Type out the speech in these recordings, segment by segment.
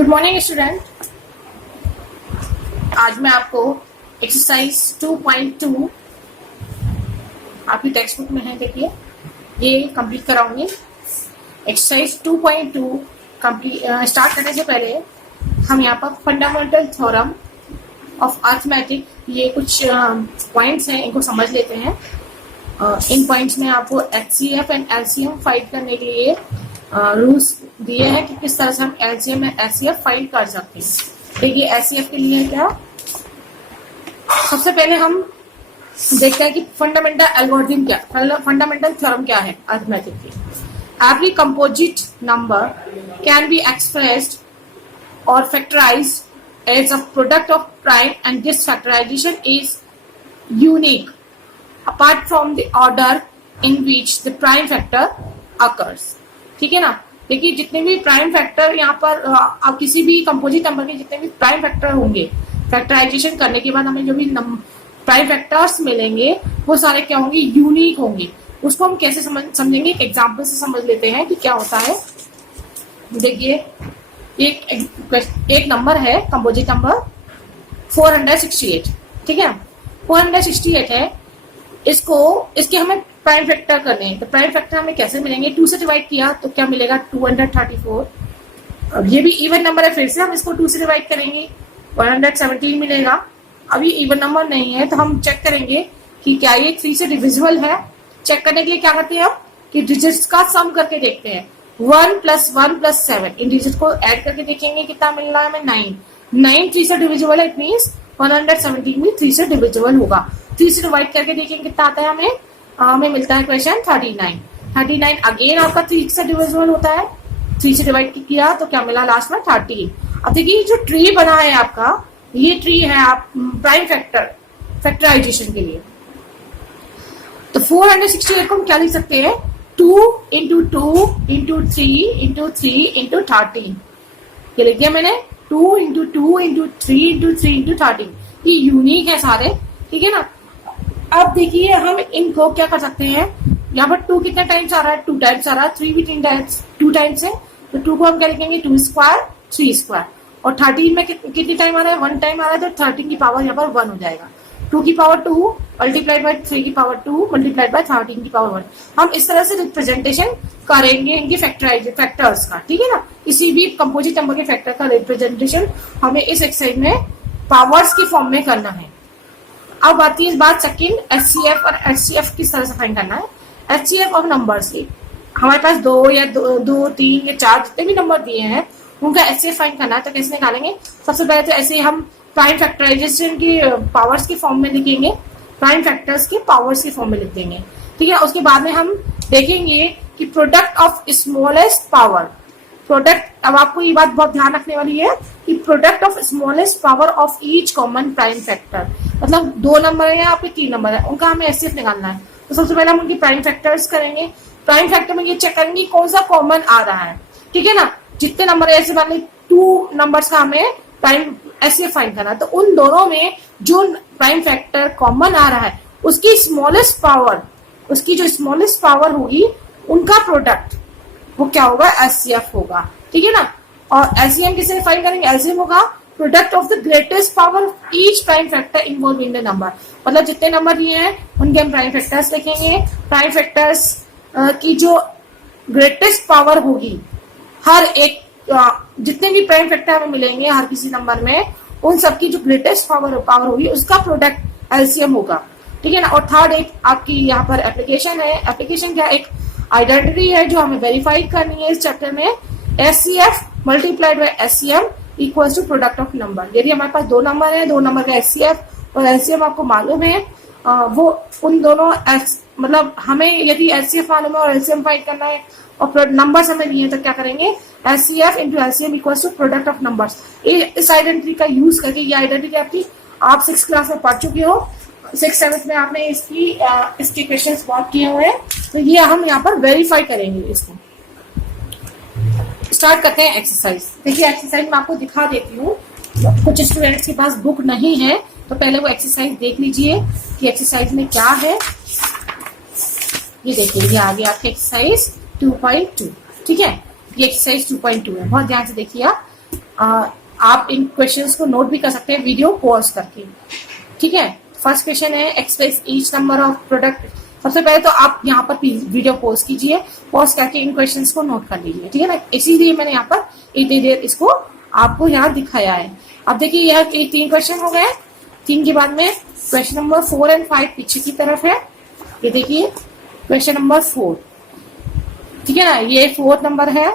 Good morning student. आज मैं आपको एक्सरसाइज 2.2 आपकी टेक्स्ट बुक में है, देखिए ये कंप्लीट कराऊंगी। एक्सरसाइज 2.2 कंप्लीट स्टार्ट करने से पहले हम यहाँ पर फंडामेंटल थ्योरम ऑफ अर्थमेटिक, ये कुछ पॉइंट्स हैं, इनको समझ लेते हैं। इन पॉइंट्स में आपको HCF एंड LCM फाइंड करने के लिए रूल्स दिए हैं कि किस तरह से हम LCM एंड HCF फाइंड कर सकते हैं। देखिए HCF के लिए क्या, सबसे पहले हम देखते हैं कि फंडामेंटल एल्गोरिथम क्या, फंडामेंटल थ्योरम क्या है अर्थमेटिक की। Every composite number can be expressed और factorized as a product of prime and this factorization is unique apart from the order in which the prime factor occurs। ठीक है ना। देखिए जितने भी प्राइम फैक्टर यहाँ पर आप किसी भी कंपोजिट नंबर के जितने भी प्राइम फैक्टर होंगे, फैक्टराइजेशन करने के बाद हमें जो भी प्राइम फैक्टर्स मिलेंगे वो सारे क्या होंगे, यूनिक होंगे। उसको हम कैसे समझेंगे, एक एग्जांपल से समझ लेते हैं कि क्या होता है। देखिए एक नंबर है, कंपोजिट नंबर 468। ठीक है, 468 है। इसके हमें प्राइम फैक्टर करने हैं, तो प्राइम फैक्टर हमें कैसे मिलेंगे, 2 से डिवाइड किया तो क्या मिलेगा, 234। अब ये भी इवन नंबर है, फिर से हम इसको 2 से डिवाइड करेंगे 117 मिलेगा। अब ये इवन नंबर नहीं है तो हम चेक करेंगे कि क्या ये 3 से डिविजिबल है। चेक करने के लिए क्या करते हैं हम कि डिजिट्स का सम करके देखते हैं। 1 + 1 + 7 इन डिजिट को ऐड करके देखेंगे कितना मिल रहा है हमें, 9 3 से डिविजिबल है, इट मीन्स 117 भी 3 से डिविजिबल होगा। 3 से डिवाइड करके देखेंगे कितना आता है हमें मिलता है क्वेश्चन 39 अगेन आपका 3 से डिविजिबल होता है। 3 से डिवाइड किया तो क्या मिला लास्ट में 13। अब देखिए जो ट्री बना है आपका, ये ट्री है आप प्राइम फैक्टराइजेशन के लिए। तो 468 को हम क्या लिख सकते हैं, 2 × 2 × 3 × 3 × 13। ये लिख दिया मैंने, 2 × 2 × 3 × 3 × 13। ये यूनिक है सारे, ठीक है ना। अब देखिए हम इनको क्या कर सकते हैं, यहाँ पर 2 कितने टाइम्स आ रहा है, 2 टाइम्स आ रहा है, 3 भी 2 टाइम्स है, तो 2 को हम क्या लिखेंगे, 2 स्क्वायर 3 स्क्वायर। और 13 में कितनी टाइम आ रहा है, 1 टाइम आ रहा है, तो 13 की पावर यहाँ पर 1 हो जाएगा। 2 की पावर 2 मल्टीप्लाइड बाय 3 की पावर 2 मल्टीप्लाइड बाय 13 की पावर 1। हम इस तरह से रिप्रेजेंटेशन करेंगे इनके फैक्टर्स का, ठीक है ना। किसी भी कंपोजिट नंबर के फैक्टर का रिप्रेजेंटेशन हमें इस एक्सरसाइज में पावर्स की फॉर्म में करना है। अब आती है बात सेकंड, HCF और HCF किस तरह से फाइंड करना है। HCF ऑफ नंबर्स की हमारे पास 2 या 2 3 या 4 जितने भी नंबर दिए हैं उनका HCF फाइंड करना है। तो कैसे निकालेंगे, सबसे पहले तो ऐसे हम प्राइम फैक्टराइजेशन की पावर्स की फॉर्म में लिखेंगे, प्राइम फैक्टर्स की पावर्स की फॉर्म में लिख देंगे, ठीक है। उसके बाद में हम देखेंगे कि product of smallest power, product, अब आपको ये बात बहुत ध्यान रखने वाली है कि product of smallest power of each common prime factor, मतलब 2 नंबर है या आपके 3 नंबर है, उनका हमें HCF निकालना है। तो सबसे पहले हम उनकी प्राइम फैक्टर्स करेंगे। प्राइम फैक्टर में ये चेक करेंगे कौन सा कॉमन आ रहा है, ठीक है ना। जितने नंबर है, ऐसे मान ली 2 नंबर्स का हमें प्राइम HCF फाइंड करना है, तो उन दोनों में जो प्राइम फैक्टर कॉमन आ रहा है उसकी स्मॉलेस्ट पावर, उसकी जो स्मॉलेस्ट पावर होगी उनका प्रोडक्ट वो क्या होगा, HCF होगा, ठीक है ना। और LCM किसे फाइंड करेंगे, LCM होगा product of the greatest power of each prime factor involve in the number, मतलब जितने नंबर दिए हैं उनके हम प्राइम फैक्टर्स लिखेंगे। प्राइम फैक्टर्स की जो ग्रेटेस्ट पावर होगी, हर एक जितने भी प्राइम फैक्टर हमें मिलेंगे हर किसी नंबर में, उन सबकी जो ग्रेटेस्ट पावर होगी उसका प्रोडक्ट LCM होगा, ठीक है ना। और थर्ड एक आपकी यहाँ पर एप्लीकेशन है। एप्लीकेशन क्या, एक आइडेंटिटी है जो हमें वेरीफाई करनी है इस चैप्टर में। HCF multiplied by HCM equals to product of number. यदि हमारे पास 2 नंबर है, 2 नंबर का HCF और LCM आपको मालूम है, वो उन दोनों मतलब हमें यदि HCF मालूम है और LCM फाइंड करना है और नंबर्स हमें दिए तो क्या करेंगे, HCF into LCM equals to product of numbers. इस आइडेंटिटी का यूज करके, ये आइडेंटिटी आपकी आप 6th क्लास में पढ़ चुकी हो, 6th 7th में आपने इसके क्वेश्चंस बहुत किए हुए हैं, तो ये हम यहाँ पर वेरीफाई करेंगे। इसको स्टार्ट करते हैं एक्सरसाइज। देखिए एक्सरसाइज मैं आपको दिखा देती हूँ, कुछ स्टूडेंट्स के पास बुक नहीं है तो पहले वो एक्सरसाइज देख लीजिए कि एक्सरसाइज में क्या है। ये देखिए, ये आ गया आपकी एक्सरसाइज 2.2, ठीक है। ये एक्सरसाइज 2.2 है, बहुत ध्यान से देखिए आप। आप इन क्वेश्चंस को नोट भी कर सकते हैं वीडियो पॉज करके। ठीक है, फर्स्ट क्वेश्चन है express each number of product. सबसे पहले तो आप यहाँ पर वीडियो पॉज कीजिए, पॉज करके इन क्वेश्चंस को नोट कर लीजिए। ठीक है ना, इसीलिए मैंने यहाँ पर इतनी देर इसको आपको यहाँ दिखाया है। अब देखिए यह 3 क्वेश्चन हो गए। 3 के बाद में क्वेश्चन नंबर 4 और 5 पीछे की तरफ है। ये देखिए क्वेश्चन नंबर 4, ठीक है ना, ये 4 नंबर है,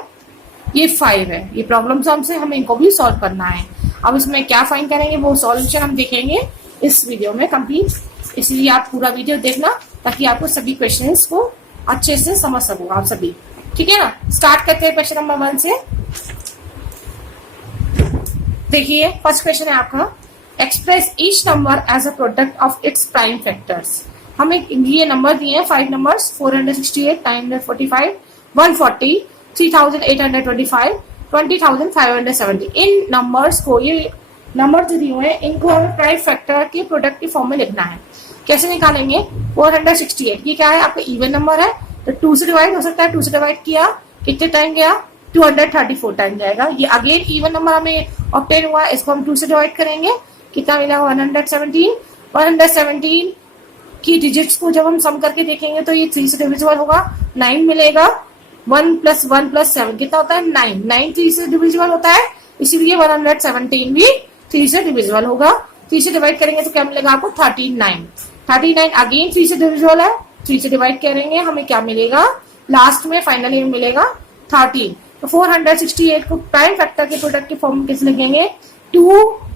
ये 5 है। ये प्रॉब्लम सॉल्व से हमें इनको भी सॉल्व करना है। अब इसमें क्या फाइंड करेंगे वो सॉल्यूशन हम देखेंगे इस वीडियो में कंप्लीट। इसलिए आप पूरा वीडियो देखना ताकि आपको सभी क्वेश्चंस को अच्छे से समझ सको आप सभी। ठीक है ना, स्टार्ट करते हैं क्वेश्चन नंबर 1 से। देखिए फर्स्ट क्वेश्चन है आपका, express each number as a product of its prime factors. हमें ये नंबर दिए हैं 5 नंबर्स, 468, 945, 140, 3825, 20570। इन नंबर्स को, ये नंबर जो दिए हुए हैं इनको हमें प्राइम फैक्टर के प्रोडक्ट की फॉर्म में लिखना है। कैसे निकालेंगे? 468 ये क्या है आपका इवन नंबर है, तो 2 से डिवाइड हो सकता है। 2 से डिवाइड किया कितने टाइम गया? 234 टाइम जाएगा। ये अगेन इवन नंबर हमें ऑब्टेन हुआ है, इसको हम 2 से डिवाइड करेंगे, कितना मिला? 117। 117 की डिजिट्स को जब हम सम करके देखेंगे तो ये 3 से डिविजिबल होगा, 9 मिलेगा। 1 + 1 + 7 कितना होता है? 9। 9 3 से डिविजिबल होता है, इसीलिए 117 भी 3 से डिविजिबल होगा। 3 से डिवाइड करेंगे तो क्या मिलेगा आपको? 39। 39 अगेन 3 से डिविजिबल है, 3 से डिवाइड करेंगे हमें क्या मिलेगा? लास्ट में फाइनली मिलेगा 13। तो 468 को प्राइम फैक्टर के प्रोडक्ट के फॉर्म में कैसे लिखेंगे? 2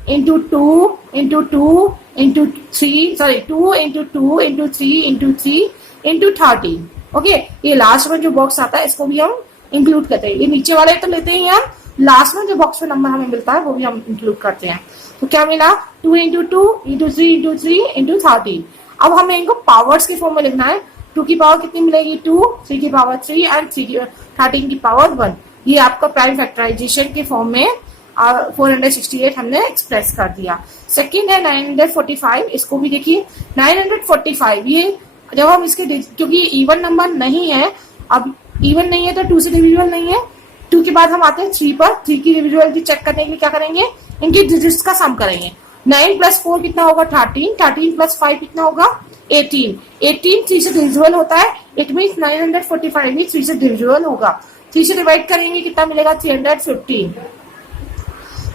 × 2 × 2 × 3, सॉरी 2 × 2 × 3 × 3 × 13। ओके, ये लास्ट में जो बॉक्स आता है इसको भी हम इंक्लूड करते हैं। ये नीचे वाले तो लेते ही हम, लास्ट में जो बॉक्स में नंबर हमें मिलता है वो भी हम इंक्लूड करते हैं। तो क्या मिला? 2 × 2 × 3 × 3 × 13। अब हमें इनको पावर्स के फॉर्म में लिखना है। 2 की पावर कितनी मिलेगी? 2, 3 की पावर 3 एंड 13 की पावर 1। ये आपका प्राइम फैक्टराइजेशन के फॉर्म में 468 हमने एक्सप्रेस कर दिया। सेकेंड है 945, इसको भी देखिए 945। ये जब हम इसके, क्योंकि इवन नंबर नहीं है, अब इवन नहीं है तो 2 से डिविजिबल नहीं है। 2 के बाद हम आते हैं 3 पर। 3 की डिविजिबिलिटी चेक करने के लिए क्या करेंगे? इनकी डिजिट्स का सम करेंगे। 9 + 4 कितना होगा? 13। 13 + 5 कितना होगा? 18। 18 3 से डिविजिबल होता है, इट मीन 945 भी 3 से डिविजिबल होगा। 3 से डिवाइड करेंगे कितना मिलेगा? 315।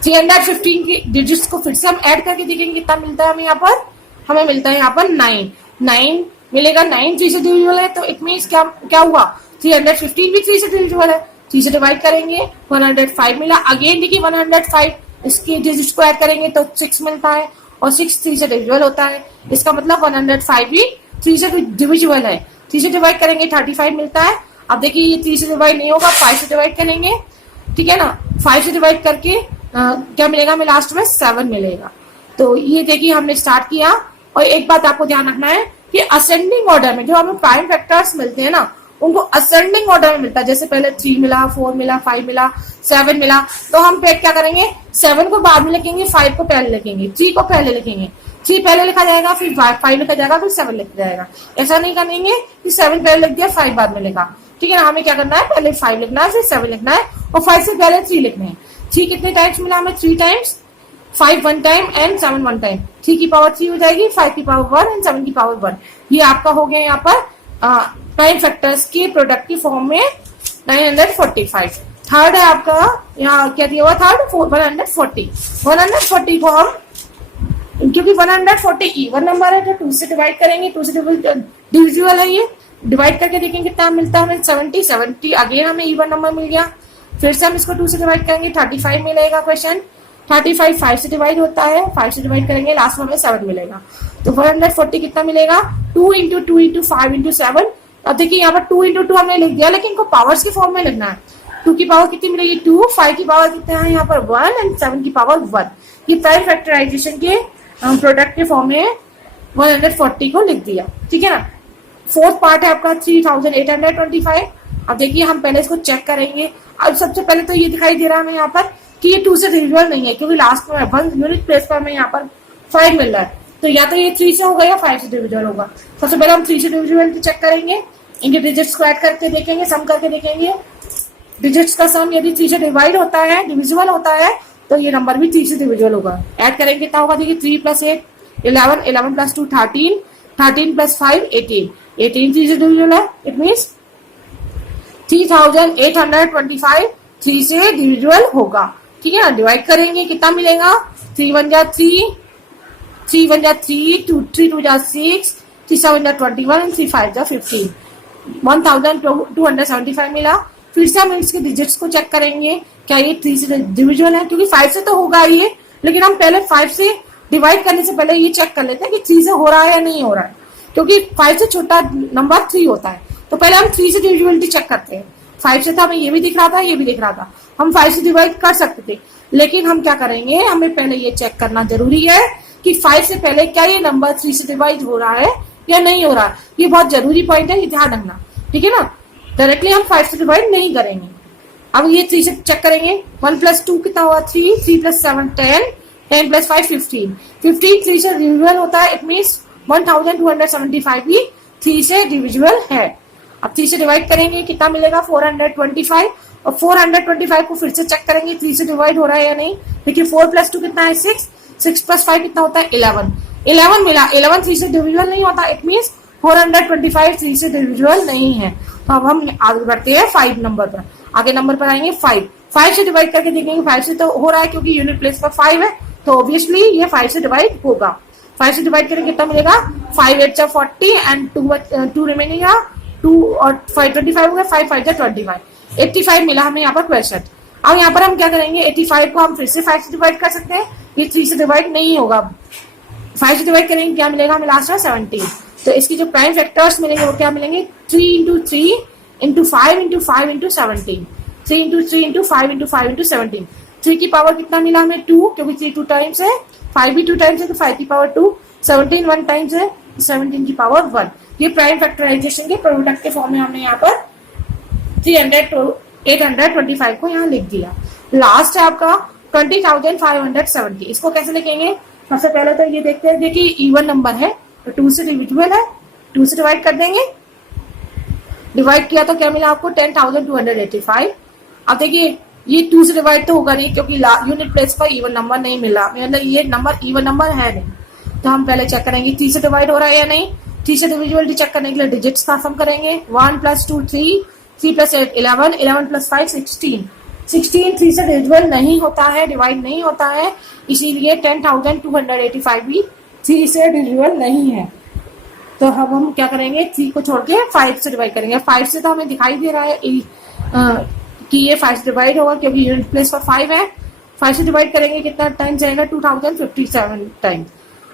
315 की डिजिट्स को फिर से हम ऐड करके देखेंगे कितना मिलता है हमें यहाँ पर? हमें मिलता है यहाँ पर 9। 9 मिलेगा। 9 3 से डिविजिबल है, तो इट मीन्स क्या हुआ? 315 भी 3 से डिविजिबल है। 3 से डिवाइड करेंगे 105 मिला। अगेन देखिए 105, इसकी डिजिट्स को ऐड करेंगे तो 6 मिलता है, और 6 3 से डिविजिबल होता है। इसका मतलब 105 भी 3 से डिविजिबल है। 3 से डिवाइड करेंगे 35 मिलता है। अब देखिए ये 3 से डिवाइड नहीं होगा, 5 से डिवाइड करेंगे, ठीक है ना। 5 से डिवाइड करके क्या मिलेगा हमें? लास्ट में 7 मिलेगा। तो ये देखिए हमने स्टार्ट किया। और एक बात आपको ध्यान रखना है कि असेंडिंग ऑर्डर में जो हमें प्राइम फैक्टर्स मिलते हैं ना, उनको असेंडिंग ऑर्डर में मिलता है। जैसे पहले 3 मिला, 4 मिला, 5 मिला, 7 मिला, तो हम फिर क्या करेंगे? 7 को बाद में लिखेंगे, 5 को पहले लिखेंगे, 3 को पहले लिखेंगे। 3 पहले लिखा जाएगा, फिर 5 लिखा जाएगा, फिर 7 लिखा जाएगा। ऐसा नहीं करेंगे कि 7 पहले लिख दिया, 5 बाद में लिखा। ठीक है ना, हमें क्या करना है? पहले 5 लिखना है, फिर 7 लिखना है, और 5 से पहले 3 लिखना है। 3 कितने टाइम्स मिला हमें? 3 टाइम्स। 5 1 time and 7 1 time. 3 की पावर 3 हो जाएगी, 5 की पावर 1 एंड 7 की पावर 1। ये आपका हो गया यहाँ पर प्राइम फैक्टर्स के प्रोडक्ट की फॉर्म में 945। थर्ड है आपका, यहाँ क्या दिया हुआ? थर्ड 140। 140 को हम, क्योंकि 140 इवन नंबर है तो 2 से डिवाइड करेंगे। 2 से डिविजिबल है, ये डिवाइड करके देखेंगे कितना मिलता है हमें? 70। 70 अगेन हमें इवन नंबर मिल गया। फिर से हम इसको 2 से डिवाइड करेंगे, 35 मिलेगा क्वेश्चन। 35 5 से डिवाइड होता है, 5 से डिवाइड करेंगे, लास्ट में हमें 7 मिलेगा। तो 140 कितना मिलेगा? 2 × 2 × 5 × 7। अब देखिए यहाँ पर 2 × 2 हमने लिख दिया, लेकिन इनको पावर्स की फॉर्म में लिखना है। 2 की पावर कितनी मिलेगी? 2। 5 की पावर कितना है यहाँ पर? 1 एंड 7 की पावर 1। ये प्राइम फैक्टराइजेशन के प्रोडक्ट के फॉर्म में 140 को लिख दिया। ठीक है ना। फोर्थ पार्ट है आपका 3825। अब देखिए हम पहले इसको चेक करेंगे। अब सबसे पहले तो ये दिखाई दे रहा है हमें यहाँ पर कि ये 2 से डिविजिबल नहीं है, क्योंकि लास्ट में 1 यूनिट प्लेस पर हमें यहाँ पर 5 मिल रहा है। तो या तो ये 3 से होगा या 5 से डिविजिबल होगा। सबसे पहले हम 3 से डिविजिबल चेक करेंगे, इनके डिजिट्स को ऐड करके देखेंगे, सम करके देखेंगे। डिजिट्स का सम यदि 3 से डिवाइड होता है, डिविजिबल होता है, तो ये नंबर भी 3 से डिविजिबल होगा। ऐड करेंगे कितना होगा, देखिए 3 प्लस 8 11, 11 प्लस 2 13, 13 प्लस 5 18, 18 3 से डिविजिबल है। इट मीन्स 3825 3 से डिविजिबल होगा। ठीक है ना, डिवाइड करेंगे कितना मिलेगा, 3 1 जा 3, 3 1 जा 3, 2 3 2 जा 6, 3 7 जा 21 and 3 5 जा 15, 1275 मिला। फिर से हम इसके डिजिट्स को चेक करेंगे, क्या ये 3 से डिविजिबल है, क्योंकि 5 से तो होगा ये, लेकिन हम पहले 5 से डिवाइड करने से पहले ये चेक कर लेते हैं कि 3 से हो रहा है या नहीं हो रहा है, क्योंकि 5 से छोटा नंबर 3 होता है। तो पहले हम 3 से डिविजिबिलिटी चेक करते हैं। 5 से था, हमें ये भी दिख रहा था, ये भी दिख रहा था, हम 5 से डिवाइड कर सकते थे, लेकिन हम क्या करेंगे, हमें पहले ये चेक करना जरूरी है कि 5 से पहले क्या ये नंबर 3 से डिवाइड हो रहा है या नहीं हो रहा है। ये बहुत जरूरी पॉइंट है, ये ध्यान रखना, ठीक है ना। डायरेक्टली हम 5 से डिवाइड नहीं करेंगे। अब ये 3 से चेक करेंगे, 1 प्लस 2 कितना हुआ 3, 3 प्लस 7 10, 10 प्लस 5 15, 15 3 से डिविजिबल होता है। इट मीन्स 1275 भी 3 से डिविजिबल है। अब 3 से डिवाइड करेंगे कितना मिलेगा, 425, और 425 को फिर से चेक करेंगे 3 से डिवाइड हो रहा है या नहीं। देखिए 4 प्लस 2 कितना है 6, 6 प्लस 5 कितना होता है 11, 11 मिला। 11 3 से डिविजिबल नहीं होता, इट मीन्स 425 3 से डिविजिबल नहीं है। तो अब हम आगे बढ़ते हैं 5 नंबर पर। आगे नंबर पर आएंगे 5 से डिवाइड करके देखेंगे, 5 से तो हो रहा है क्योंकि यूनिट प्लेस पर 5 है, तो ऑब्वियसली ये 5 से डिवाइड होगा। 5 से डिवाइड करेंगे कितना मिलेगा, 5 8 जा 40 एंड 2 रिमेनिंग, 2 और 5 25 हो गया, 5 5 जा 25, 85 मिला हमें यहाँ पर क्वेश्चन। अब यहाँ पर हम क्या करेंगे, 85 को हम फिर से 5 से डिवाइड कर सकते हैं, ये 3 से डिवाइड नहीं होगा। 5 से डिवाइड करेंगे क्या मिलेगा हमें लास्ट में 17। तो इसकी जो प्राइम फैक्टर्स मिलेंगे वो क्या मिलेंगे, 3 into 3 into 5 into 5 into 17, 3 into 3 into 5 into 5 into 17। 3 की पावर कितना मिला हमें 2, क्योंकि 3 2 टाइम्स है, 5 भी 2 टाइम्स है, तो 5 की पावर 2, 17 1 टाइम्स है, 17 की पावर 1। ये प्राइम फैक्टराइजेशन के प्रोडक्ट के फॉर्म में हमने यहाँ पर 825 को यहाँ लिख दिया। लास्ट है आपका 20,570। इसको कैसे लिखेंगे, सबसे पहले तो ये देखते हैं, देखिए इवन नंबर है तो 2 से डिविजिबल है, 2 से डिवाइड कर देंगे। डिवाइड किया तो क्या मिला आपको 10,285। अब देखिए ये 2 से डिवाइड तो होगा नहीं, क्योंकि यूनिट प्लेस पर इवन नंबर नहीं मिला, मतलब ये नंबर इवन नंबर है नहीं। तो हम पहले चेक करेंगे 3 से डिवाइड हो रहा है या नहीं। 3 से डिविजिबिलिटी चेक करने के लिए डिजिट्स का सम करेंगे, 1 प्लस 2 3, 3 प्लस 8 11, 11 प्लस 5 16, 16 3 से डिविजिबल नहीं होता है, डिवाइड नहीं होता है, इसीलिए 10,285 भी 3 से डिविजिबल नहीं है। तो अब हम क्या करेंगे, 3 को छोड़ के 5 से डिवाइड करेंगे। 5 से तो हमें दिखाई दे रहा है कि ये 5 से डिवाइड होगा, क्योंकि यूनिट प्लेस पर 5 है। 5 से डिवाइड करेंगे कितना टाइम जाएगा, 2057 टाइम।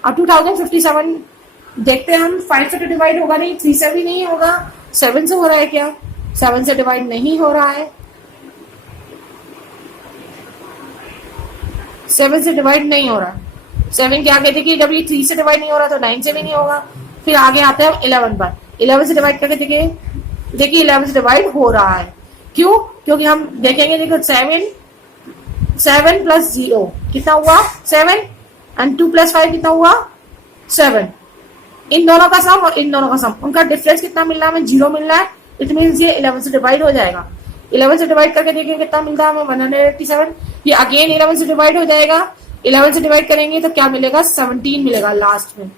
अब 2057 देखते हैं हम, 5 से तो डिवाइड होगा नहीं, 3 से भी नहीं होगा, 7 से हो रहा है क्या, 7 से डिवाइड नहीं हो रहा है, 7 से डिवाइड नहीं हो रहा। 7 के आगे देखिए, जब ये 3 से डिवाइड नहीं हो रहा तो 9 से भी नहीं होगा। फिर आगे आते हैं 11 पर, 11 से डिवाइड करके देखिए 11 से डिवाइड हो रहा है। क्यों, क्योंकि हम देखेंगे, देखो 7 प्लस 0 कितना हुआ 7, एंड 2 प्लस 5 कितना हुआ 7। इन दोनों का सम और इन दोनों का सम, उनका डिफरेंस कितना मिल रहा है हमें, 0 मिल रहा है। इट मीन्स ये 11 से डिवाइड हो जाएगा। 11 से डिवाइड करके देखेंगे कितना मिलता है हमें 187। ये अगेन 11 से डिवाइड हो जाएगा। 11 से डिवाइड करेंगे तो क्या मिलेगा 17 मिलेगा लास्ट में।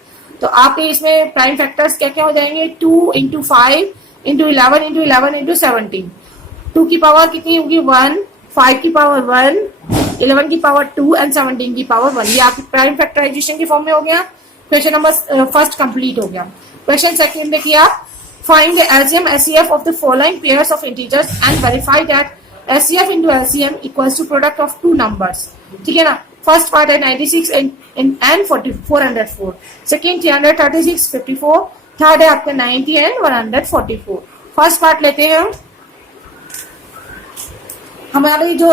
तो आपके इसमें प्राइम फैक्टर्स क्या क्या हो जाएंगे, 2 इंटू 5 इंटू 11 इंटू 11 इंटू 17। 2 की पावर कितनी होगी 1, 5 की पावर 1, 11 की पावर 2 एंड 17 की पावर 1। ये आपकी प्राइम फैक्टराइजेशन के फॉर्म में हो गया। क्वेश्चन नंबर फर्स्ट कंप्लीट हो गया। क्वेश्चन सेकंड देखिए आप, find the LCM HCF of the following pairs of integers and verify that HCF into LCM equals to product of 2 numbers. ठीक है ना। फर्स्ट पार्ट है 96 एंड 404, सेकेंड 336 54, थर्ड है आपका 90 एंड 144। फर्स्ट पार्ट लेते हैं हम। हमारी जो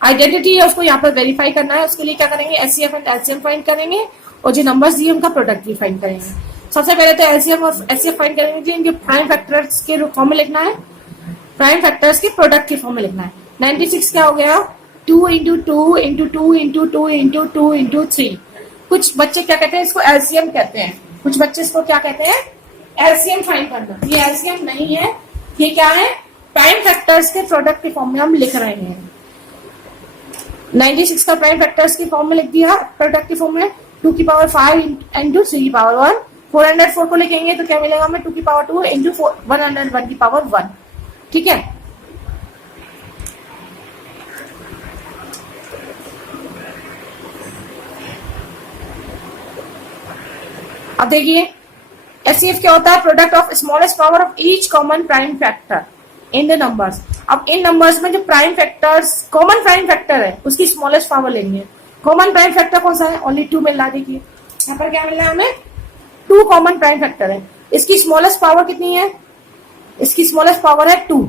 आइडेंटिटी है उसको यहाँ पर वेरीफाई करना है। उसके लिए क्या करेंगे, एचसीएफ एंड एलसीएम फाइंड करेंगे और जो नंबर्स दिए उनका प्रोडक्ट भी फाइंड करेंगे। सबसे पहले तो एलसीएम और एचसीएफ फाइंड करेंगे, इनके प्राइम फैक्टर्स के फॉर्म में लिखना है, प्राइम फैक्टर्स के प्रोडक्ट के फॉर्म में लिखना है। 96 क्या हो गया 2 into 2 into 2 into 2 into 2 into 3। कुछ बच्चे क्या कहते हैं, इसको एलसीएम कहते हैं, कुछ बच्चे इसको क्या कहते हैं, एलसीएम फाइंड करना। ये एलसीएम नहीं है, ये क्या है, प्राइम फैक्टर्स के प्रोडक्ट के फॉर्म में हम लिख रहे हैं। 96 का प्राइम फैक्टर्स की फॉर्म में लिख दिया, प्रोडक्ट की फॉर्म में 2 की पावर 5 इंटू 3 की पावर 1। 404 को लिखेंगे तो क्या मिलेगा हमें 2 की पावर 2 इंटू 101 की पावर 1। ठीक है, अब देखिए एचसीएफ क्या होता है, product of smallest power of each common prime factor in the numbers. अब इन नंबर्स में जो prime factors common prime factor है उसकी स्मॉलेस्ट पावर लेंगे। कॉमन प्राइम फैक्टर कौन सा है, ओनली 2 मिल रहा है। देखिए यहाँ पर क्या मिल रहा है हमें, 2 कॉमन प्राइम फैक्टर है। इसकी स्मॉलेस्ट पावर कितनी है, इसकी स्मॉलेस्ट पावर है 2,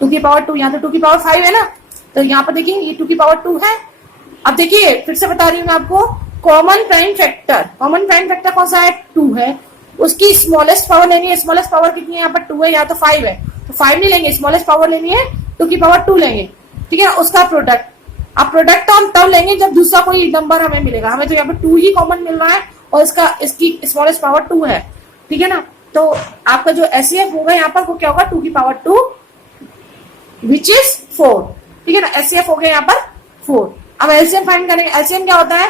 2 की पावर 2। यहाँ तो 2 की पावर 5 है ना, तो यहाँ पर देखिए ये 2 की पावर 2 है। अब देखिए फिर से बता रही हूँ मैं आपको, कॉमन प्राइम फैक्टर कौन सा है, 2 है। उसकी स्मॉलेस्ट पावर लेनी है, स्मॉलेस्ट पावर कितनी है, यहाँ पर 2 है, यहाँ तो 5 है, तो 5 नहीं लेंगे, स्मॉलेस्ट पावर लेनी है 2 की पावर 2 लेंगे। ठीक है, उसका प्रोडक्ट। अब प्रोडक्ट तो हम तब लेंगे जब दूसरा कोई नंबर हमें मिलेगा। हमें तो यहाँ पर 2 ही कॉमन मिल रहा है और इसकी स्मॉलेस्ट पावर 2 है। ठीक है ना, तो आपका जो एचसीएफ होगा यहाँ पर वो क्या होगा, 2 की पावर 2 विच इज 4। ठीक है ना, एचसीएफ हो गया यहाँ पर 4। अब एलसीएम फाइंड करेंगे। एलसीएम क्या होता है,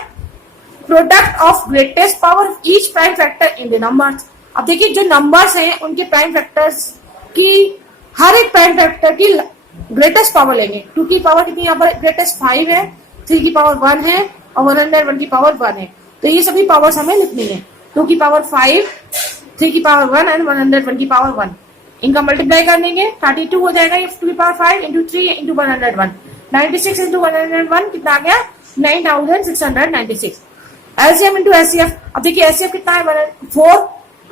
product of greatest power each prime factor in the numbers. अब देखिए जो नंबर्स हैं उनके प्राइम फैक्टर्स की, हर एक प्राइम फैक्टर की ग्रेटेस्ट पावर लेंगे। 2 की पावर कितनी यहाँ पर ग्रेटेस्ट 5 है, 3 की पावर 1 है और 101 की पावर 1 है। तो ये सभी पावर्स हमें लिखनी है, 2 की पावर 5, 3 की पावर 1 एंड 101 की पावर 1। इनका मल्टीप्लाई कर देंगे, 32 हो जाएगा। 2 की पावर 5 इंटू 3 इंटू 101, 96 इंटू 101 कितना आ गया, 9696। LCM into HCF. अब देखिए एचसीएफ कितना है 4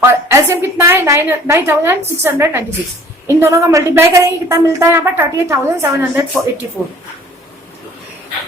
और एलसीएम कितना है 9696। इन दोनों का मल्टीप्लाई करेंगे कितना मिलता है यहाँ पर 38,784।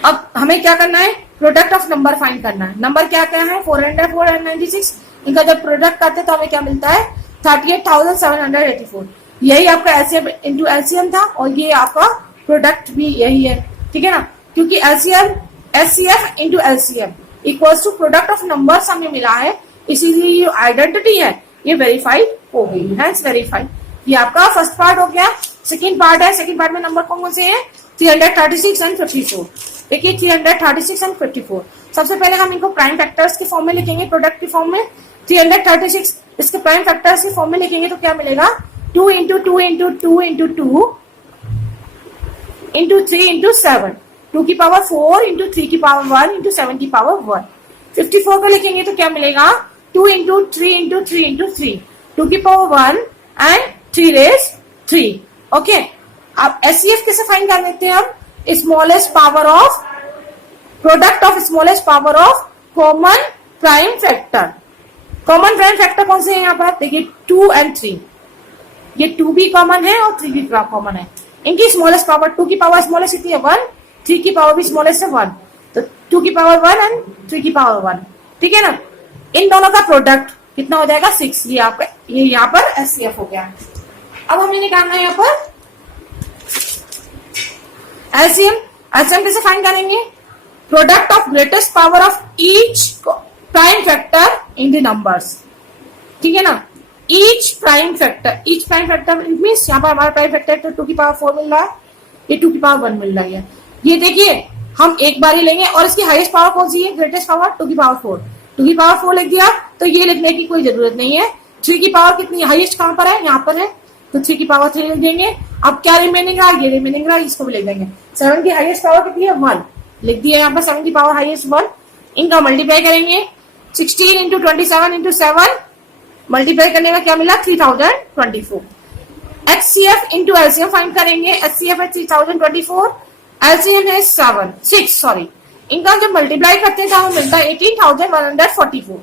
अब हमें क्या करना है, प्रोडक्ट ऑफ नंबर फाइंड करना है। नंबर क्या क्या है, 404 एंड 96। इनका जब प्रोडक्ट करते हैं तो हमें क्या मिलता है 38,784। यही आपका एलसीएम इंटू एलसीएम था और ये आपका प्रोडक्ट भी यही है। ठीक है ना, क्योंकि LCM HCF into LCM equals to product of numbers हमें मिला है, इसीलिए ये आइडेंटिटी है ये वेरीफाइड हो गई, हैंस वेरीफाइड। ये आपका फर्स्ट पार्ट हो गया। सेकंड पार्ट है, सेकंड पार्ट में नंबर कौन से हैं, 336 एंड 54। देखिए 336 एंड 54, सबसे पहले हम इनको प्राइम फैक्टर्स के फॉर्म में लिखेंगे, प्रोडक्ट की फॉर्म में। 336 इसके प्राइम फैक्टर्स के फॉर्म में लिखेंगे तो क्या मिलेगा, 2 into 2 into 2 into 2 into 3 into 7, 2 की पावर 4 इंटू 3 की पावर 1 इंटू 7 की पावर 1। 54 को लिखेंगे तो क्या मिलेगा, 2 इंटू 3 इंटू 3 इंटू 3, 2 की पावर 1 एंड 3 रेज 3। ओके, अब एचसीएफ कैसे फाइंड कर लेते हैं हम, smallest power of product of smallest power of common prime factor. Common prime factor कौन से हैं यहाँ पर, देखिए 2 एंड 3, ये 2 भी कॉमन है और 3 भी कॉमन है। इनकी स्मॉलेस्ट पावर, 2 की पावर स्मॉलेस्ट कितनी है 1, 3 की पावर भी स्मॉलेस्ट है 1, तो 2 की पावर 1 एंड 3 की पावर 1। ठीक है ना, इन दोनों का प्रोडक्ट कितना हो जाएगा 6। ये आपका ये यहाँ पर एचसीएफ हो गया। अब हमें निकालना है यहाँ पर एलसीएम। एलसीएम कैसे फाइंड करेंगे, product of greatest power of each prime factor in the numbers. ठीक है ना, ईच प्राइम फैक्टर मीन्स यहाँ पर हमारा प्राइम फैक्टर तो 2 की पावर 4 मिल रहा है, ये 2 की पावर 1 मिल रही है। ये देखिए हम एक बार ही लेंगे और इसकी हाईएस्ट पावर कौन सी है, ग्रेटेस्ट पावर 2 की पावर 4। 2 की पावर 4 लिख दिया तो ये लिखने की कोई जरूरत नहीं है। 3 की पावर कितनी हाईएस्ट कहां पर है, यहाँ पर है, तो 3 की पावर 3 लिख देंगे। अब क्या रिमेनिंग रहा, ये रिमेनिंग रहा, इसको भी लिख देंगे। 7 की हाईएस्ट पावर कितनी है 1, लिख दिया यहाँ पर 7 की पावर हाईएस्ट 1। इनका मल्टीप्लाई करेंगे, 16 इंटू 27 इंटू 7, मल्टीप्लाई करने में क्या मिला 3024। एचसीएफ इंटू एलसीएम फाइंड करेंगे, एचसीएफ है 3024, एलसीएम है 6 सॉरी। इनका जब मल्टीप्लाई करते हैं तो हमें मिलता है 18,144।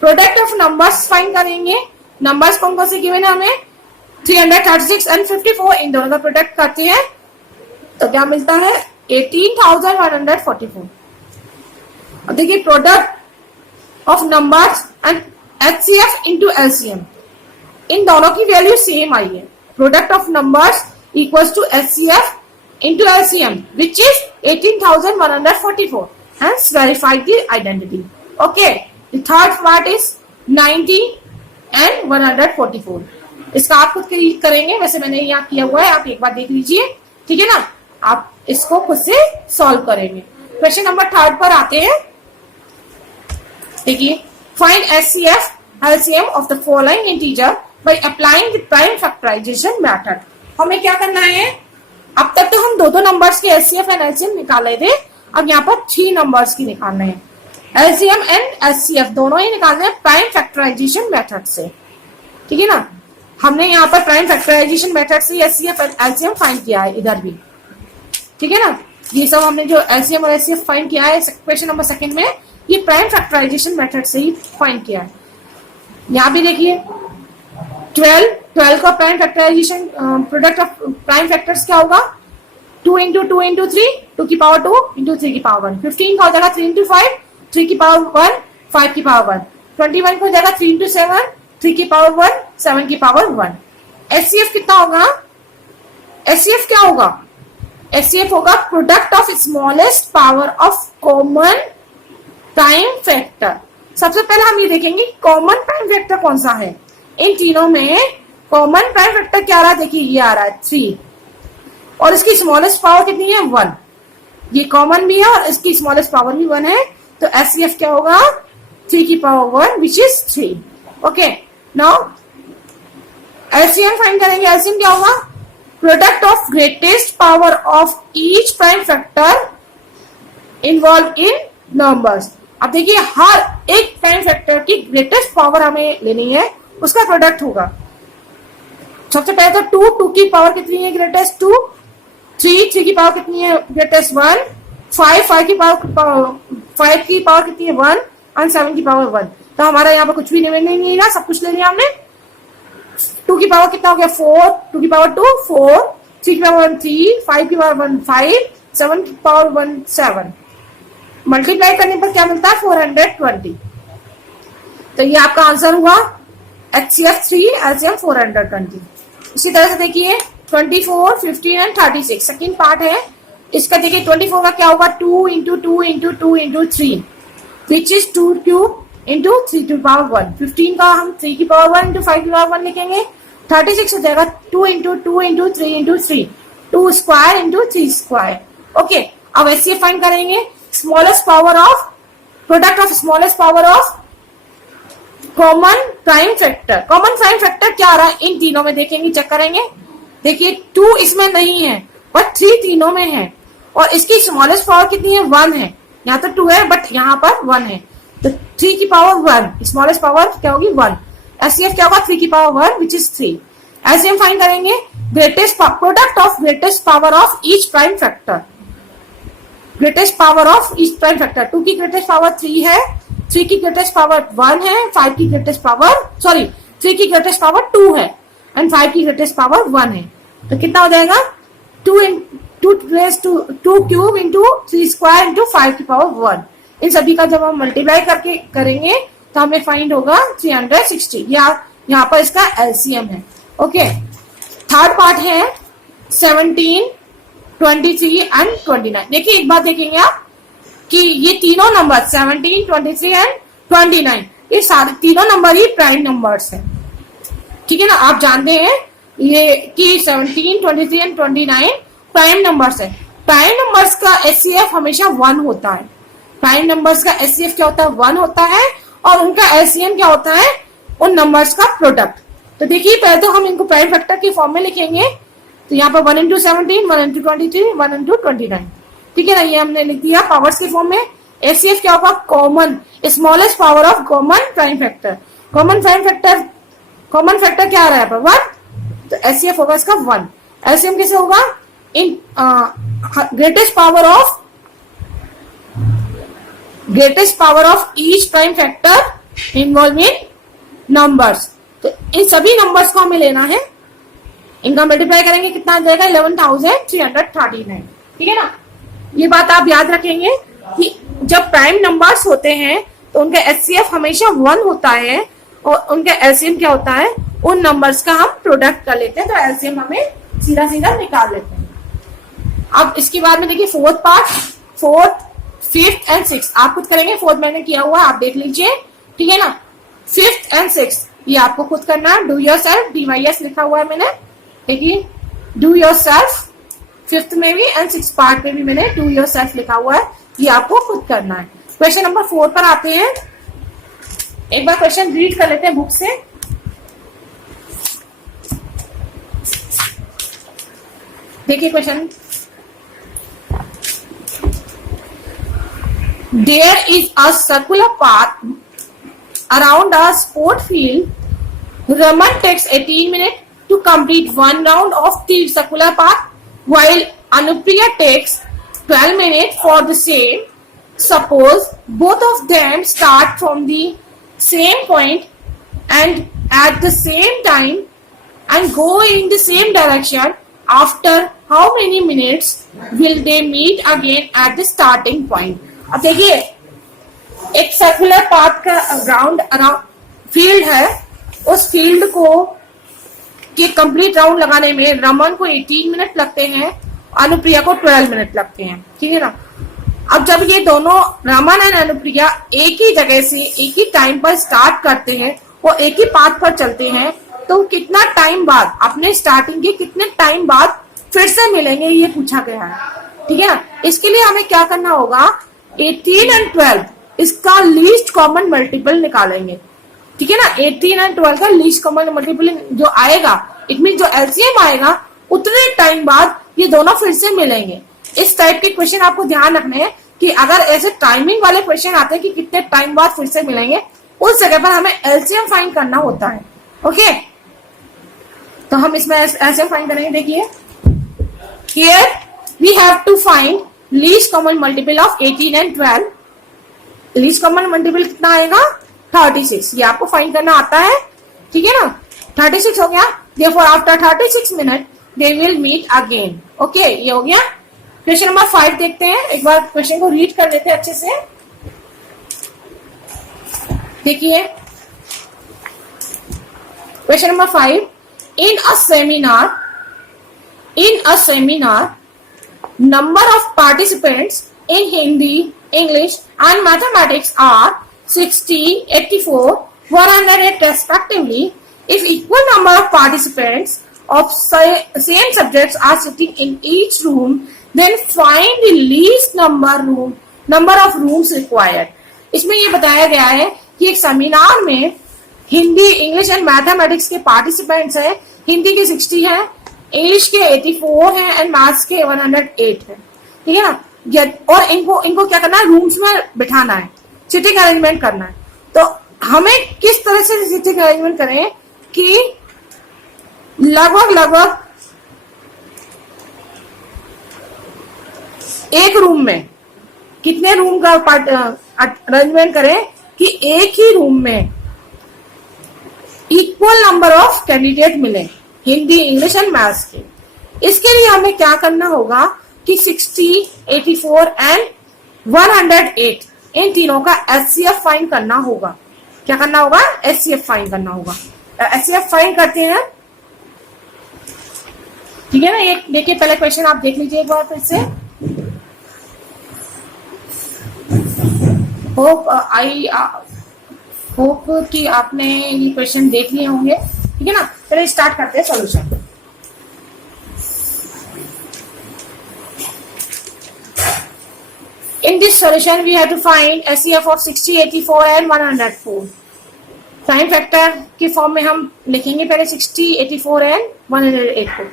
प्रोडक्ट ऑफ नंबर्स फाइंड करेंगे, नंबर्स कौन कौन से गिवन है हमें 336 एंड 54, इन दोनों का प्रोडक्ट करते हैं तो क्या मिलता है 18,144। अब देखिए product of numbers and HCF into LCM, इन दोनों की वैल्यू सेम आई है। Product of numbers equals to HCF into LCM which is 18,144, hence verified the identity. Okay, the third part is 90 and 144. इसका आप खुद करेंगे, वैसे मैंने यहाँ किया हुआ है, आप एक बार देख लीजिए। ठीक है ना, आप इसको खुद से सॉल्व करेंगे। क्वेश्चन नंबर 3 पर आते हैं। देखिए, find HCF LCM of the following integer by applying the prime factorisation method. हमें क्या करना है, अब तक तो हम दो नंबर्स के HCF एंड LCM निकाले थे, अब यहाँ पर 3 नंबर्स की निकालने हैं। LCM एंड HCF दोनों ही निकालने हैं प्राइम फैक्टराइजेशन मेथड से, ठीक है ना। हमने यहाँ पर प्राइम फैक्टराइजेशन मेथड से HCF एंड LCM फाइंड किया है, इधर भी, ठीक है ना। ये सब हमने जो LCM और HCF फाइंड किया है क्वेश्चन नंबर 2 में, ये प्राइम फैक्टराइजेशन मेथड से ही फाइंड किया है। यहाँ भी देखिए 12 का prime factorisation product of prime factors क्या होगा, 2 into 2 into 3, 2 की पावर 2 into 3 की पावर 1। 15 का हो जाएगा 3 into 5, 3 की पावर 1, 5 की पावर 1। 21 का हो जाएगा 3 into 7, 3 की पावर 1, 7 की पावर 1। HCF कितना होगा, HCF क्या होगा, HCF होगा product of smallest power of common prime factor. सबसे पहले हम ये देखेंगे कॉमन प्राइम फैक्टर कौन सा है। इन तीनों में कॉमन प्राइम फैक्टर क्या आ रहा है, देखिए ये आ रहा है 3, और इसकी स्मॉलेस्ट पावर कितनी है 1। ये कॉमन भी है और इसकी स्मॉलेस्ट पावर भी 1 है, तो HCF क्या होगा 3 की power 1 which is 3। Okay, now LCM find करेंगे। LCM क्या होगा, product of greatest power of each prime factor involve in numbers. अब देखिए हर एक प्राइम फैक्टर की ग्रेटेस्ट पावर हमें लेनी है, उसका प्रोडक्ट होगा। सबसे पहले तो 2 की पावर कितनी है ग्रेटेस्ट 2, 3 की पावर कितनी है ग्रेटेस्ट 1, 5 की पावर कितनी है 1, और 7 की पावर 1। तो हमारा यहाँ पर कुछ भी नहीं ना, सब कुछ ले लिया हमने। 2 की पावर कितना हो गया 4, 2 की पावर 2 4, 3 की पावर 1 3, 5 की पावर 1 5, 7 की पावर 1 7। मल्टीप्लाई करने पर क्या मिलता है 420। तो ये आपका आंसर हुआ HCF 3, LCM 420। इसी तरह से देखिए 24, 15 एंड 36 सेकेंड पार्ट है इसका। देखिए 24 का क्या होगा 2 into 2 into 2 into 3 which is 2 cube into 3 to power 1। 15 का हम 3 की पावर 1 into 5 की पावर 1 लिखेंगे। 36 हो जाएगा 2 into 2 into 3 into 3, 2 square into 3 square. Okay, अब HCF फाइंड करेंगे। Smallest power of product of smallest power of common prime factor. Common prime factor क्या आ रहा है इन तीनों में, देखेंगे चेक करेंगे। देखिए 2 इसमें नहीं है बट 3 तीनों में है, और इसकी स्मॉलेस्ट पावर कितनी है 1 है। यहाँ तो 2 है बट यहाँ पर 1 है, तो 3 की पावर 1 स्मॉलेस्ट पावर क्या होगी 1। HCF क्या होगा 3 की power 1 which is 3। LCM find करेंगे greatest product of greatest power of each prime factor. Greatest power of each prime factor, 2 की ग्रेटेस्ट पावर 3 है, 3 की ग्रेटेस्ट पावर 1 है, 5 की ग्रेटेस्ट पावर 3 की ग्रेटेस्ट पावर 2 है एंड 5 की ग्रेटेस्ट पावर 1 है। तो कितना हो जाएगा 2 क्यूब इंटू 3 स्क्वायर इंटू 5 की पावर 1। इन सभी का जब हम मल्टीप्लाई करके करेंगे तो हमें फाइंड होगा 360। यहाँ पर इसका LCM है। ओके, थर्ड पार्ट है 17, 23 एंड 29। देखिए एक बात देखेंगे आप कि ये तीनों नंबर 17, 23 एंड 29 ये सारे तीनों नंबर ही प्राइम नंबर्स हैं, ठीक है ना। आप जानते हैं ये कि 17, 23 एंड 29 प्राइम नंबर्स है। प्राइम नंबर्स का HCF हमेशा 1 होता है। प्राइम नंबर्स का HCF क्या होता है 1 होता है, और उनका LCM क्या होता है उन नंबर्स का प्रोडक्ट। तो देखिए पहले तो हम इनको प्राइम फैक्टर के फॉर्म में लिखेंगे। तो यहाँ पर 1 into 17, 1 into 23, 1 into 29, ठीक है ना। ये हमने लिख दिया पावर्स के फॉर्म में। HCF क्या होगा common smallest power of common prime factor. Common factor क्या आ रहा है यहाँ पर 1, तो HCF होगा इसका 1। LCM कैसे होगा इन greatest power of each prime factor involve in numbers. तो इन सभी नंबर्स को हमें लेना है, इनका मल्टीप्लाई करेंगे कितना आ जाएगा 11,339, ठीक है ना। ये बात आप याद रखेंगे कि जब प्राइम नंबर्स होते हैं तो उनका HCF हमेशा 1 होता है, और उनका LCM क्या होता है उन नंबर्स का हम प्रोडक्ट कर लेते हैं, तो LCM हमें सीधा सीधा निकाल लेते हैं। अब इसके बाद में देखिए fourth part, 4th, 5th and 6th आप खुद करेंगे। 4th मैंने किया हुआ आप देख लीजिए, ठीक है ना। 5th एंड 6th ये आपको खुद करना है। डू योर सेल्फ DYS लिखा हुआ है मैंने, देखिए डू योर सेल्फ 5th में भी एंड 6th पार्ट में भी मैंने डू योरसेल्फ लिखा हुआ है, ये आपको खुद करना है। क्वेश्चन नंबर 4 पर आते हैं। एक बार क्वेश्चन रीड कर लेते हैं बुक से। देखिए question, there is a circular path around a sport field. Raman takes 18 minutes to complete one round of the circular path, while Anupriya takes 12 minutes for the same. Suppose both of them start from the same point and at the same time and go in the same direction. After how many minutes will they meet again at the starting point? अब देखिए, एक circular path का round field है, उस field को के complete round लगाने में रमन को 18 मिनट लगते हैं, अनुप्रिया को 12 मिनट लगते हैं, ठीक है ना। अब जब ये दोनों रमन एंड अनुप्रिया एक ही जगह से एक ही टाइम पर स्टार्ट करते हैं और एक ही पाथ पर चलते हैं, तो कितना टाइम बाद, अपने स्टार्टिंग के कितने टाइम बाद फिर से मिलेंगे, ये पूछा गया है, ठीक है ना। इसके लिए हमें क्या करना होगा, 18 एंड 12 इसका लीस्ट कॉमन मल्टीपल निकालेंगे, ठीक है ना। 18 एंड 12 का लीस्ट कॉमन मल्टीपल जो आएगा, इट मीन जो एलसीएम आएगा, उतने टाइम बाद ये दोनों फिर से मिलेंगे। इस टाइप के क्वेश्चन आपको ध्यान रखने हैं कि अगर ऐसे टाइमिंग वाले क्वेश्चन आते हैं कि कितने टाइम बाद फिर से मिलेंगे, उस जगह पर हमें एलसीएम फाइंड करना होता है। ओके, तो हम इसमें एलसीएम फाइंड करेंगे। देखिए, here we have to find least common multiple of 18 and 12। Least common multiple कितना आएगा, 36। ये आपको फाइंड करना आता है, ठीक है ना। 36 हो गया। Therefore, after 36 minutes, they will meet again. Okay, ये हो गया। क्वेश्चन नंबर 5 देखते हैं। एक बार क्वेश्चन को रीड कर लेते हैं अच्छे से। देखिए question number 5, in a seminar number of participants in Hindi, English and mathematics are 60, 84, 108 respectively. If equal number of participants of same subjects are sitting in each room, then find the least number of rooms required. इसमें ये बताया गया है कि एक seminar में Hindi, English and mathematics के participants हैं। हिंदी के 60 हैं, इंग्लिश के 84 हैं एंड मैथ्स के 108 है, ठीक है ना। और इनको क्या करना है, रूम्स में बिठाना है, सिटिंग अरेंजमेंट करना है। तो हमें किस तरह से सिटिंग अरेंजमेंट करें कि लगभग एक रूम में कितने रूम का अरेंजमेंट करें कि एक ही रूम में इक्वल नंबर ऑफ कैंडिडेट मिले, हिंदी, इंग्लिश एंड मैथ्स के। इसके लिए हमें क्या करना होगा कि 60, 84 एंड 108 इन तीनों का एचसीएफ फाइंड करना होगा। क्या करना होगा, एचसीएफ फाइंड करना होगा। एचसीएफ फाइंड करते हैं, ठीक है ना। ये देखिए, पहले क्वेश्चन आप देख लीजिए एक बार फिर से। होप कि आपने ये क्वेश्चन देख लिए होंगे, ठीक है ना। पहले स्टार्ट करते हैं solution. In this solution, we have to find SCF of 60, 84 and 104. Prime factor के फॉर्म में हम लिखेंगे पहले 60, 84 एंड 108 को।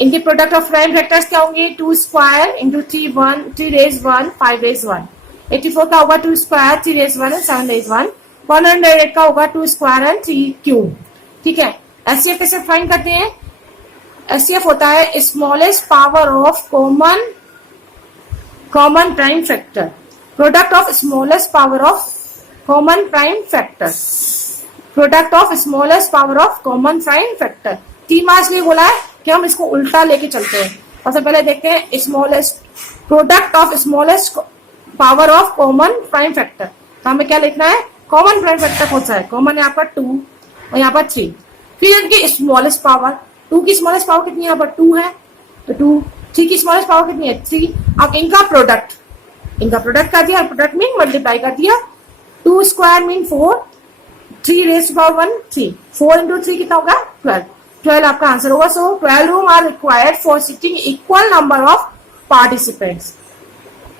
इनके प्रोडक्ट ऑफ प्राइम फैक्टर्स क्या होंगे, 2 स्क्वायर इंटू 3 रेज 1, 5 रेज 1। 84 का होगा 2 स्क्वायर 3 रेज 1 एंड 7 रेज 1। 108 का होगा 2 स्क्वायर एंड 3 क्यूब, ठीक है। एचसीएफ कैसे फाइंड करते हैं, एचसीएफ होता है smallest power of common prime factor, product of smallest power of common prime factor, product of smallest power of common prime factor. 3 marks में बोला है कि हम इसको उल्टा लेके चलते हैं। सबसे पहले देखते हैं smallest, product of smallest power of common prime factor. तो हमें क्या लिखना है, कॉमन प्राइम फैक्टर कौन सा है, कॉमन यहाँ पर 2 और यहाँ पर 3। फिर इनकी स्मॉलेस्ट पावर, 2 की स्मॉलेस्ट पावर कितनी है, यहाँ पर 2 है तो 2। 3 की स्मॉलेस्ट पावर कितनी है, 3। अब इनका प्रोडक्ट कर दिया, प्रोडक्ट मीन मल्टीप्लाई कर दिया। 2 square mean 4, 3 raise to power 1 3, 4 into 3 कितना होगा 12। 12 आपका आंसर होगा। So 12 room are required for sitting equal number of participants.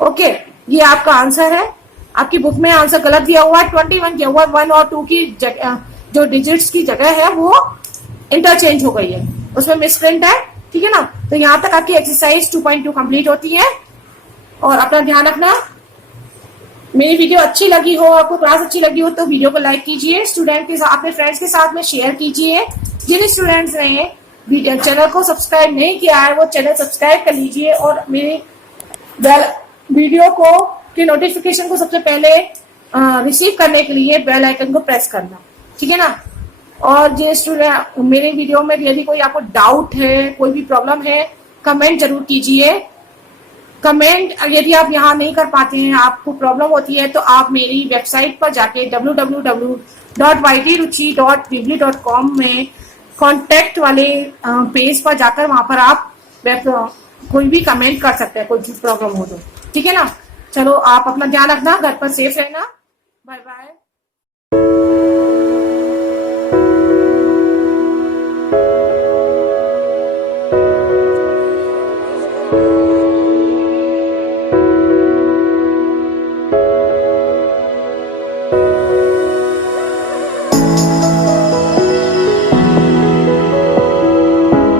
Okay, ये आपका आंसर है। आपकी बुक में आंसर गलत दिया हुआ है, 21 दिया हुआ है, 1 और 2 की जो डिजिट्स की जगह है वो इंटरचेंज हो गई है, उसमें मिसप्रिंट है, ठीक है ना। तो यहाँ तक आपकी एक्सरसाइज 2.2 कंप्लीट होती है। और अपना ध्यान रखना, मेरी वीडियो अच्छी लगी हो, आपको क्लास अच्छी लगी हो तो वीडियो को लाइक कीजिए, स्टूडेंट के साथ, अपने फ्रेंड्स के साथ में शेयर कीजिए। जिन स्टूडेंट्स ने चैनल को सब्सक्राइब नहीं किया है वो चैनल सब्सक्राइब कर लीजिए और मेरे वीडियो को के नोटिफिकेशन को सबसे पहले रिसीव करने के लिए बेल आइकन को प्रेस करना, ठीक है ना। और जो स्टूडेंट मेरे वीडियो में यदि कोई आपको डाउट है, कोई भी प्रॉब्लम है, कमेंट जरूर कीजिए। कमेंट यदि आप यहाँ नहीं कर पाते हैं, आपको प्रॉब्लम होती है, तो आप मेरी वेबसाइट पर जाके www.ytruchi.weebly.com में कॉन्टेक्ट वाले पेज पर जाकर वहां पर आप कोई भी कमेंट कर सकते हैं, कोई भी प्रॉब्लम हो तो, ठीक है ना। चलो, आप अपना ध्यान रखना, घर पर सेफ रहना। Bye bye.